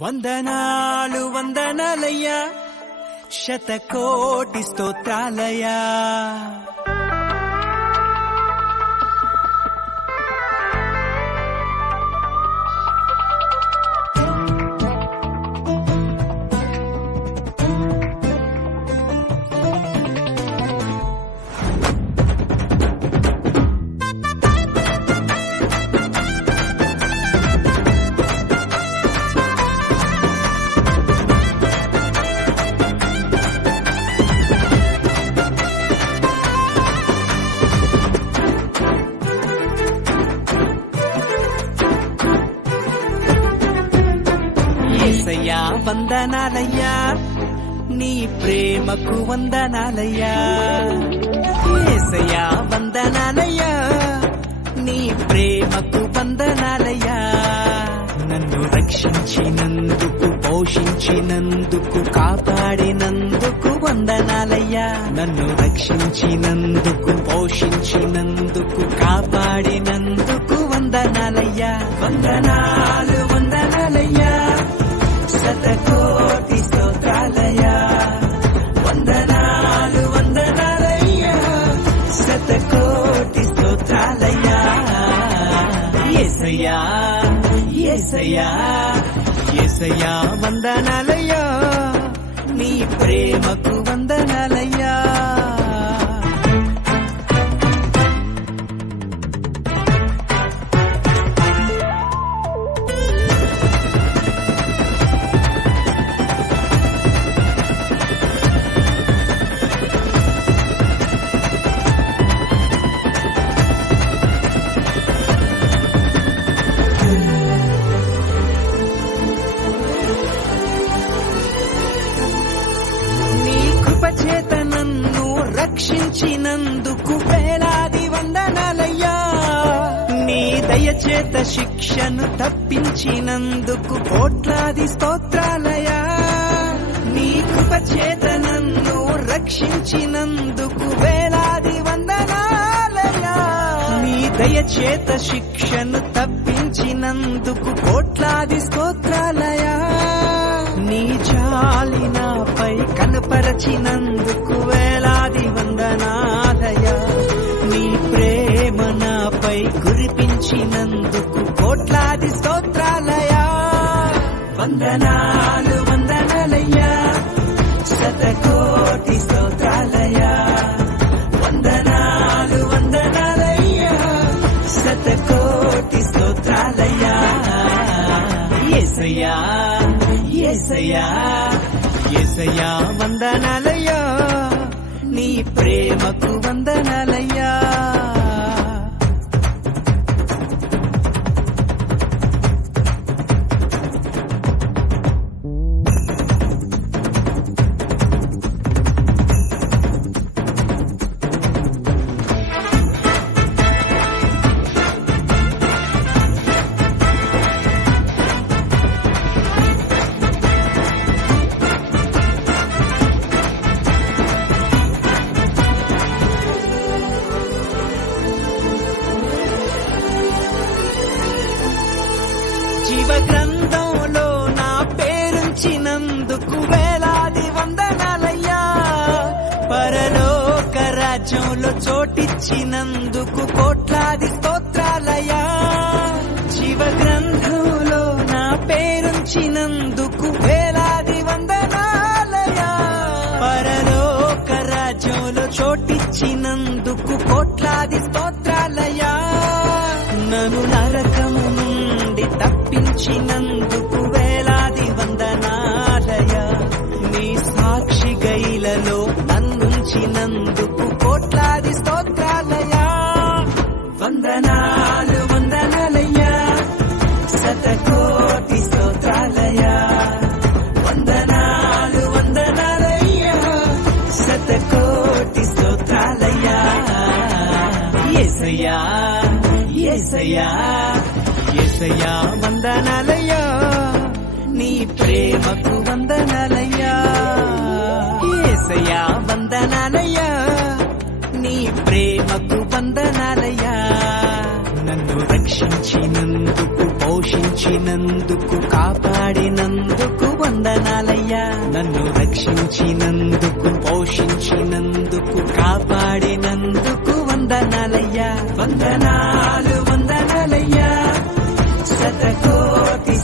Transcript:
వందనాలు వందనాలయ్యా, శతకోటి స్తోత్రాలయ్యా. యేసయ్యా వందనాలయ్యా, నీ ప్రేమకు వందనాలయ్యా. యేసయ్యా వందనాలయ్యా, నీ ప్రేమకు వందనాలయ్యా. నన్ను రక్షించినందుకు, పోషించినందుకు, కాపాడినందుకు వందనాలయ్యా. నన్ను రక్షించినందుకు, పోషించినందుకు, కాపాడినందుకు వందనాలయ్యా. వందనాలు వందనాలయ్యా, శతకోటి స్తోత్రాలయ్యా. వందనాలు వందనాలయ్యా, శతకోటి స్తోత్రాలయ్యా. యేసయ్యా యేసయ్యా యేసయ్యా వందనాలయ్యా, నీ ప్రేమకు వందనాలయ్యా. చేత నన్ను రక్షించినందుకు వేలాది వందనాలయ్యా. నీ దయచేత శిక్షను తప్పించినందుకు కోట్లాది స్తోత్రాలయ్యా. నీ కృప చేత నన్ను రక్షించినందుకు వేలాది వందనాలయ్యా. నీ దయచేత శిక్షను తప్పించినందుకు కోట్లాది స్తోత్రాలయ్యా. నీ జాలి నాపై కనపరచినందుకు వేలాది వందనాలయ్యా. నీ ప్రేమ నాపై కురిపించినందుకు కోట్లాది స్తోత్రాలయ్యా. వందనాలు వందనాలయ్యా, శతకోటి స్తోత్రాలయ్యా. వందనాలు వందనాలయ్యా, శతకోటి స్తోత్రాలయ్యా. యేసయ్యా యేసయ్యా యేసయ్యా వందనాలయ్యా, నీ ప్రేమకు వందనాలయ్యా. జీవ గ్రంథంలో నా పేరుంచినందుకు వేలాది వందనాలయ్యా. పరలోక రాజ్యంలో చోటిచ్చినందుకు కోట్లాది స్తోత్రాలయ్యా. జీవ గ్రంథంలో నా పేరుంచినందుకు వేలాది వందనాలయ్యా. పరలోక రాజ్యంలో చోటిచ్చినందుకు కోట్లాది స్తోత్రాలయ్యా. నన్ను నరకము నుండి తప్పించినందుకు వేలాది వందనాలయ్యా. నీ సాక్షి గైలలో నన్నుంచినందుకు కోట్లాది స్తోత్రాలయ్యా. వందనాలు వందనాలయ్యా, శతకోటి స్తోత్రాలయ్యా. వందనాలు వందనాలయ్యా, శతకోటి స్తోత్రాలయ్యా. యేసయ్యా యేసయ్యా యేసయ్యా వందనాలయ్యా, నీ ప్రేమకు వందనాలయ్యా. యేసయ్యా వందనాలయ్యా, నీ ప్రేమకు వందనాలయ్యా. నన్ను రక్షించినందుకు, పోషించి రక్షించినందుకు కాపాడినందుకు వందనాలయ్యా నన్ను రక్షించినందుకు పోషించినందుకు కాపాడినందుకు వందనాలయ్యా వందనాలు వందనాలయ్యా శతకోటి